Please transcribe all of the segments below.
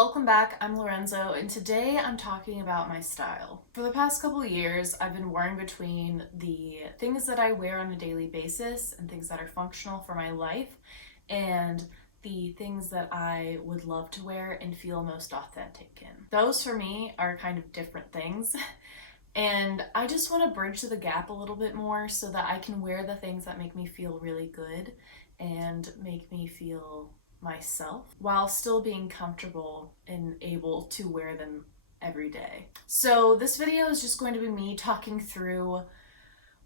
welcome back. I'm Lorenzo, and today I'm talking about my style. For the past couple of years, I've been warring between the things that I wear on a daily basis and things that are functional for my life, and the things that I would love to wear and feel most authentic in. Those for me are kind of different things. And I just want to bridge the gap a little bit more so that I can wear the things that make me feel really good and make me feel myself while still being comfortable and able to wear them every day. So this video is just going to be me talking through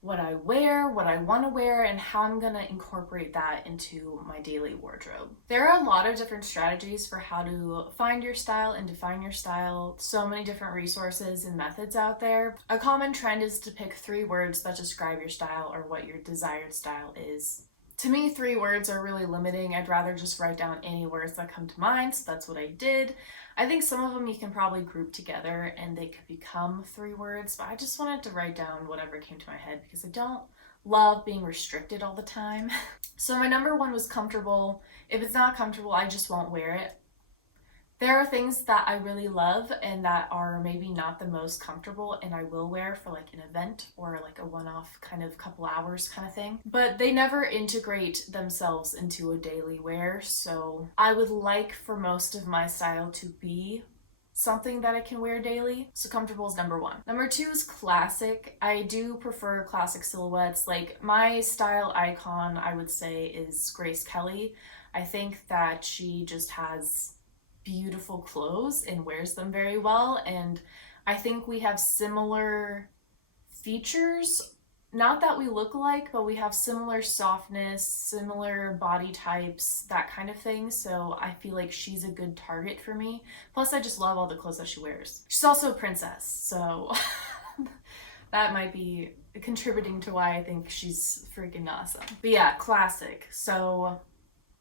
what I wear, what I want to wear, and how I'm going to incorporate that into my daily wardrobe. There are a lot of different strategies for how to find your style and define your style. So many different resources and methods out there. A common trend is to pick 3 words that describe your style or what your desired style is. To me, 3 words are really limiting. I'd rather just write down any words that come to mind, so that's what I did. I think some of them you can probably group together and they could become 3 words, but I just wanted to write down whatever came to my head because I don't love being restricted all the time. So my number 1 was comfortable. If it's not comfortable, I just won't wear it. There are things that I really love and that are maybe not the most comfortable and I will wear for like an event or like a one-off kind of couple hours kind of thing. But they never integrate themselves into a daily wear, so I would like for most of my style to be something that I can wear daily. So comfortable is number 1. Number 2 is classic. I do prefer classic silhouettes. Like my style icon, I would say, is Grace Kelly. I think that she just has beautiful clothes and wears them very well, and I think we have similar features. Not that we look alike, but we have similar softness, similar body types, that kind of thing. So I feel like she's a good target for me. Plus, I just love all the clothes that she wears. She's also a princess, so that might be contributing to why I think she's freaking awesome. But yeah, classic. So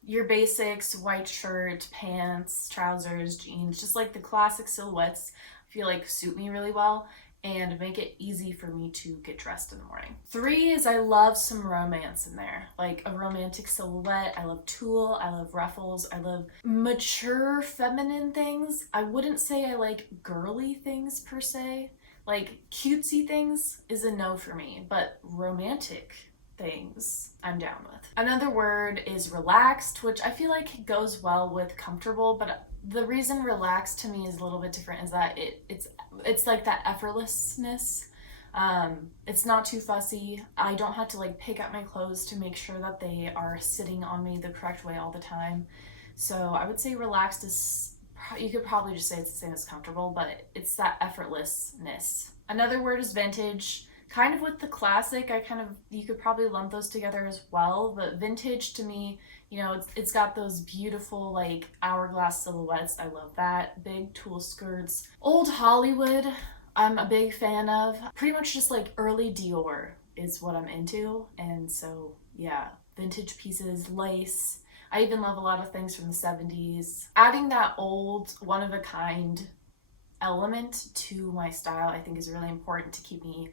your basics, white shirt, pants, trousers, jeans, just like the classic silhouettes, I feel like suit me really well and make it easy for me to get dressed in the morning. 3 is I love some romance in there, like a romantic silhouette. I love tulle, I love ruffles, I love mature feminine things. I wouldn't say I like girly things per se. Like cutesy things is a no for me, but romantic things I'm down with. Another word is relaxed, which I feel like goes well with comfortable, but the reason relaxed to me is a little bit different is that it's like that effortlessness. It's not too fussy. I don't have to like pick out my clothes to make sure that they are sitting on me the correct way all the time. So I would say relaxed is, you could probably just say it's the same as comfortable, but it's that effortlessness. Another word is vintage. Kind of with the classic, you could probably lump those together as well, but vintage to me, you know, it's got those beautiful like hourglass silhouettes. I love that. Big tulle skirts. Old Hollywood, I'm a big fan of. Pretty much just like early Dior is what I'm into, and so yeah, vintage pieces, lace. I even love a lot of things from the 70s. Adding that old, one-of-a-kind element to my style, I think is really important to keep me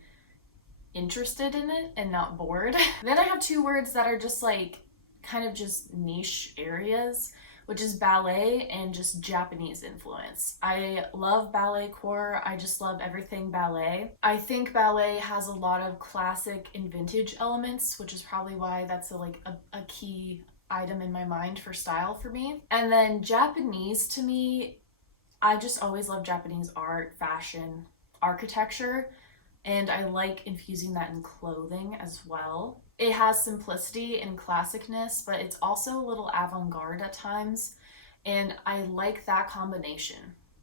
interested in it and not bored. Then I have 2 words that are just like kind of just niche areas, which is ballet and just Japanese influence. I love ballet core. I just love everything ballet. I think ballet has a lot of classic and vintage elements, which is probably why that's a key item in my mind for style for me. And then Japanese, to me, I just always love Japanese art, fashion, architecture, and I like infusing that in clothing as well. It has simplicity and classicness, but it's also a little avant-garde at times, and I like that combination.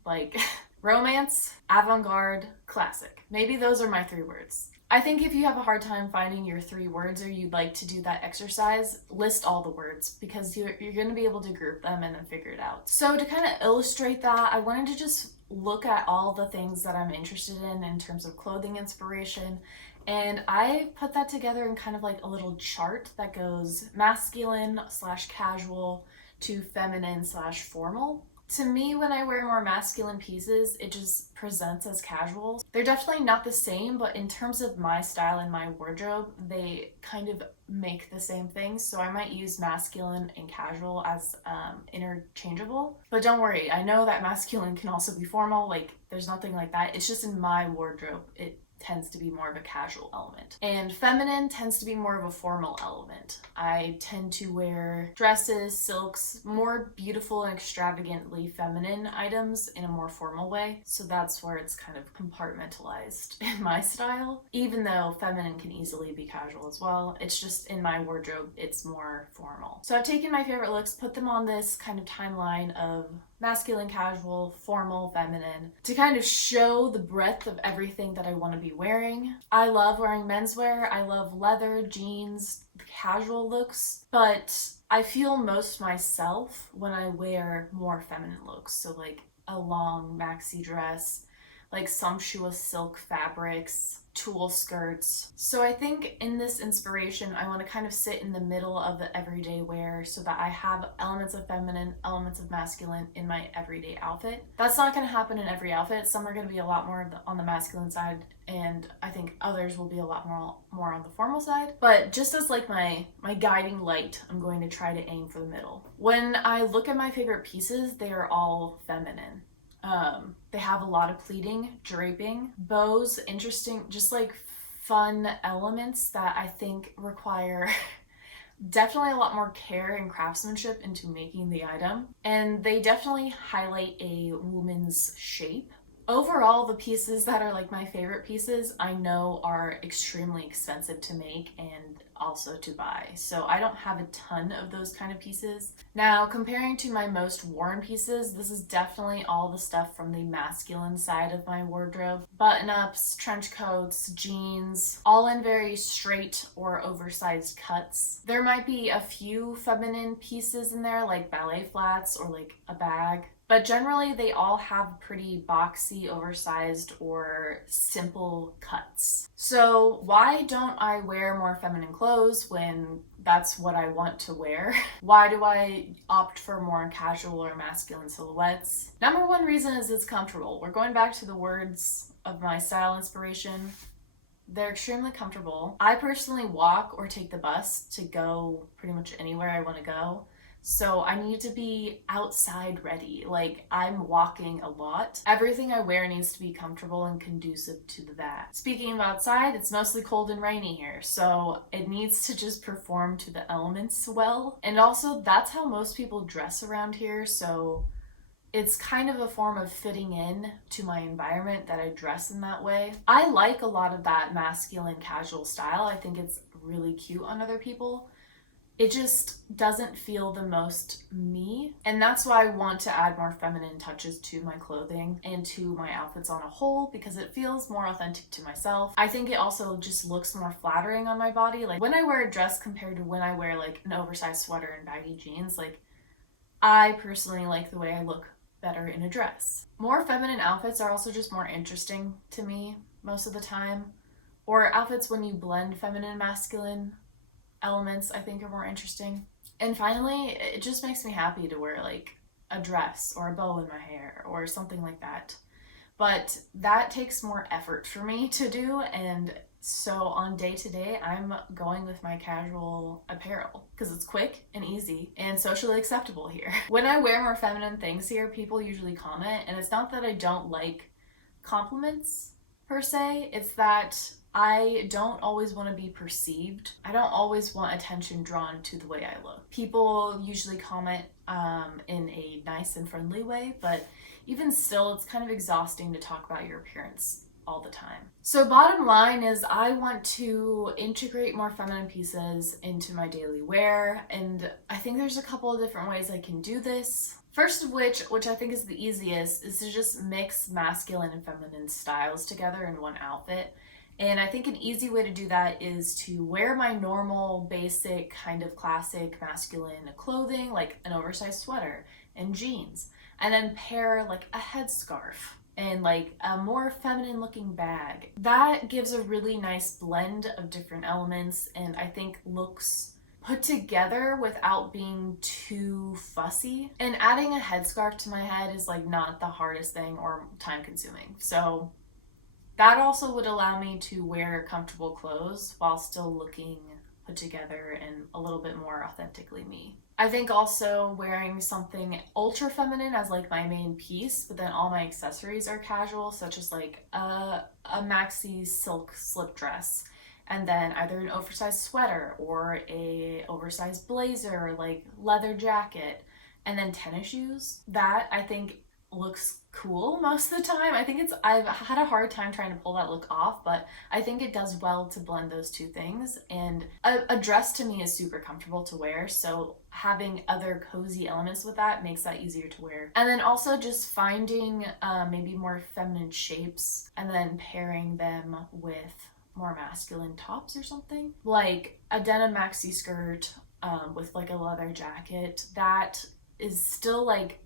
Like romance, avant-garde, classic. Maybe those are my 3 words. I think if you have a hard time finding your 3 words or you'd like to do that exercise, list all the words because you're going to be able to group them and then figure it out. So to kind of illustrate that, I wanted to just look at all the things that I'm interested in terms of clothing inspiration, and I put that together in kind of like a little chart that goes masculine / casual to feminine / formal. To me, when I wear more masculine pieces, it just presents as casual. They're definitely not the same, but in terms of my style and my wardrobe, they kind of make the same thing. So I might use masculine and casual as interchangeable. But don't worry, I know that masculine can also be formal. Like, there's nothing like that. It's just in my wardrobe, it tends to be more of a casual element. And feminine tends to be more of a formal element. I tend to wear dresses, silks, more beautiful and extravagantly feminine items in a more formal way. So that's where it's kind of compartmentalized in my style. Even though feminine can easily be casual as well, it's just in my wardrobe, it's more formal. So I've taken my favorite looks, put them on this kind of timeline of masculine, casual, formal, feminine, to kind of show the breadth of everything that I want to be wearing. I love wearing menswear. I love leather, jeans, casual looks, but I feel most myself when I wear more feminine looks. So like a long maxi dress, like sumptuous silk fabrics, tulle skirts. So I think in this inspiration, I want to kind of sit in the middle of the everyday wear so that I have elements of feminine, elements of masculine in my everyday outfit. That's not going to happen in every outfit. Some are going to be a lot more on the masculine side, and I think others will be a lot more on the formal side. But just as like my guiding light, I'm going to try to aim for the middle. When I look at my favorite pieces, they are all feminine. They have a lot of pleating, draping, bows, interesting, just like fun elements that I think require definitely a lot more care and craftsmanship into making the item. And they definitely highlight a woman's shape. Overall, the pieces that are like my favorite pieces, I know are extremely expensive to make and also to buy. So I don't have a ton of those kind of pieces. Now, comparing to my most worn pieces, this is definitely all the stuff from the masculine side of my wardrobe. Button-ups, trench coats, jeans, all in very straight or oversized cuts. There might be a few feminine pieces in there, like ballet flats or like a bag. But generally, they all have pretty boxy, oversized, or simple cuts. So why don't I wear more feminine clothes when that's what I want to wear? Why do I opt for more casual or masculine silhouettes? Number one reason is it's comfortable. We're going back to the words of my style inspiration. They're extremely comfortable. I personally walk or take the bus to go pretty much anywhere I want to go. So I need to be outside ready. Like, I'm walking a lot. Everything I wear needs to be comfortable and conducive to that. Speaking of outside, it's mostly cold and rainy here, so it needs to just perform to the elements well. And also, that's how most people dress around here, so it's kind of a form of fitting in to my environment that I dress in that way. I like a lot of that masculine casual style. I think it's really cute on other people. It just doesn't feel the most me. And that's why I want to add more feminine touches to my clothing and to my outfits on a whole, because it feels more authentic to myself. I think it also just looks more flattering on my body. Like when I wear a dress compared to when I wear like an oversized sweater and baggy jeans, like I personally like the way I look better in a dress. More feminine outfits are also just more interesting to me most of the time. Or outfits when you blend feminine and masculine elements, I think, are more interesting. And finally, it just makes me happy to wear like a dress or a bow in my hair or something like that. But that takes more effort for me to do, and so on day to day, I'm going with my casual apparel because it's quick and easy and socially acceptable here. When I wear more feminine things here, people usually comment, and it's not that I don't like compliments per se, it's that I don't always want to be perceived. I don't always want attention drawn to the way I look. People usually comment in a nice and friendly way, but even still, it's kind of exhausting to talk about your appearance all the time. So bottom line is I want to integrate more feminine pieces into my daily wear, and I think there's a couple of different ways I can do this. First of which I think is the easiest, is to just mix masculine and feminine styles together in one outfit. And I think an easy way to do that is to wear my normal, basic, kind of classic masculine clothing, like an oversized sweater and jeans, and then pair like a headscarf and like a more feminine looking bag. That gives a really nice blend of different elements and I think looks put together without being too fussy. And adding a headscarf to my head is like not the hardest thing or time consuming. So that also would allow me to wear comfortable clothes while still looking put together and a little bit more authentically me. I think also wearing something ultra feminine as like my main piece, but then all my accessories are casual, such as like a maxi silk slip dress, and then either an oversized sweater or a oversized blazer or like leather jacket, and then tennis shoes. That I think looks cool most of the time. I've had a hard time trying to pull that look off, but I think it does well to blend those two things. And a dress to me is super comfortable to wear, so having other cozy elements with that makes that easier to wear. And then also just finding maybe more feminine shapes and then pairing them with more masculine tops or something, like a denim maxi skirt with like a leather jacket that is still like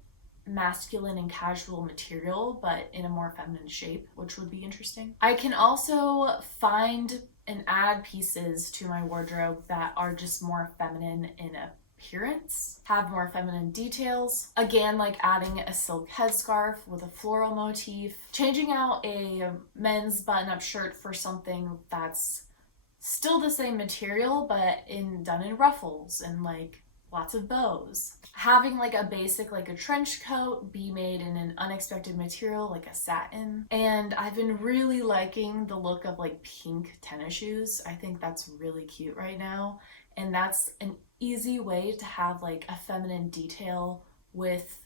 masculine and casual material, but in a more feminine shape, which would be interesting. I can also find and add pieces to my wardrobe that are just more feminine in appearance, have more feminine details. Again, like adding a silk headscarf with a floral motif, changing out a men's button-up shirt for something that's still the same material, but done in ruffles and like lots of bows. Having like a basic, like a trench coat be made in an unexpected material like a satin. And I've been really liking the look of like pink tennis shoes. I think that's really cute right now. And that's an easy way to have like a feminine detail with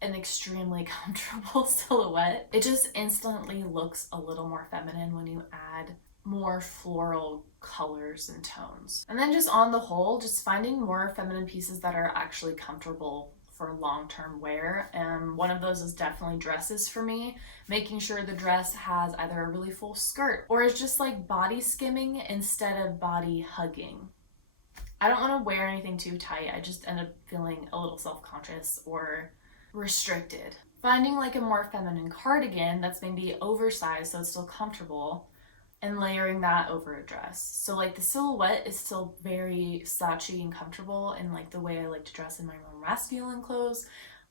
an extremely comfortable silhouette. It just instantly looks a little more feminine when you add more floral colors and tones. And then just on the whole, just finding more feminine pieces that are actually comfortable for long-term wear. One of those is definitely dresses for me, making sure the dress has either a really full skirt or is just like body skimming instead of body hugging. I don't want to wear anything too tight. I just end up feeling a little self-conscious or restricted. Finding like a more feminine cardigan that's maybe oversized so it's still comfortable, and layering that over a dress. So like the silhouette is still very slouchy and comfortable in like the way I like to dress in my more masculine clothes,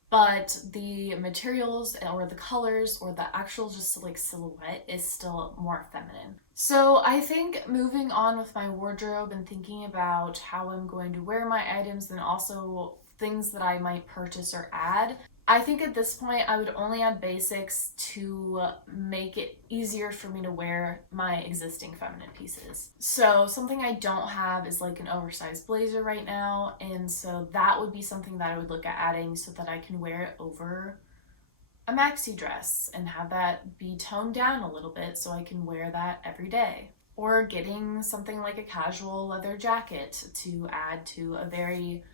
but the materials or the colors or the actual just like silhouette is still more feminine. So I think moving on with my wardrobe and thinking about how I'm going to wear my items and also things that I might purchase or add, I think at this point I would only add basics to make it easier for me to wear my existing feminine pieces. So something I don't have is like an oversized blazer right now, and so that would be something that I would look at adding so that I can wear it over a maxi dress and have that be toned down a little bit so I can wear that every day. Or getting something like a casual leather jacket to add to a very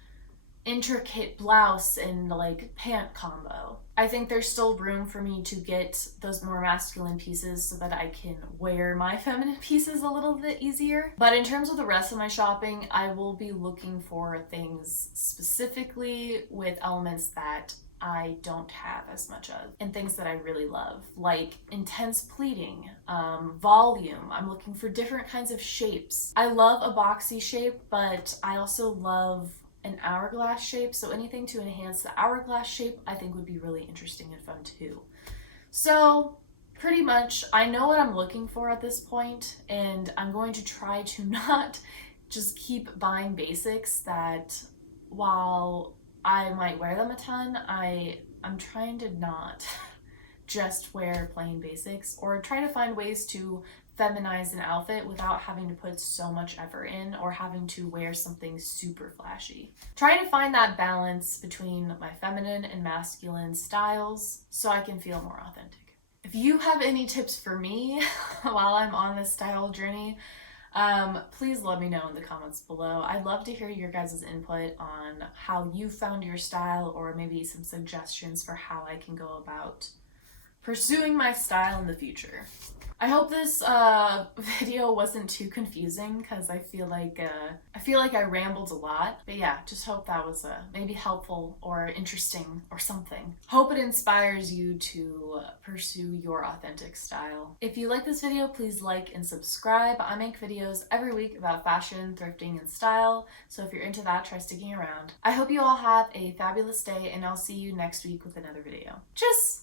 intricate blouse and like pant combo. I think there's still room for me to get those more masculine pieces so that I can wear my feminine pieces a little bit easier. But in terms of the rest of my shopping, I will be looking for things specifically with elements that I don't have as much of, and things that I really love, like intense pleating, volume. I'm looking for different kinds of shapes. I love a boxy shape, but I also love an hourglass shape, so anything to enhance the hourglass shape I think would be really interesting and fun too. So pretty much I know what I'm looking for at this point, and I'm going to try to not just keep buying basics that, while I might wear them a ton, I'm trying to not just wear plain basics, or try to find ways to feminize an outfit without having to put so much effort in or having to wear something super flashy. Trying to find that balance between my feminine and masculine styles so I can feel more authentic. If you have any tips for me while I'm on this style journey, please let me know in the comments below. I'd love to hear your guys' input on how you found your style, or maybe some suggestions for how I can go about pursuing my style in the future. I hope this video wasn't too confusing because I feel like I rambled a lot. But yeah, just hope that was maybe helpful or interesting or something. Hope it inspires you to pursue your authentic style. If you like this video, please like and subscribe. I make videos every week about fashion, thrifting, and style. So if you're into that, try sticking around. I hope you all have a fabulous day, and I'll see you next week with another video. Tschüss!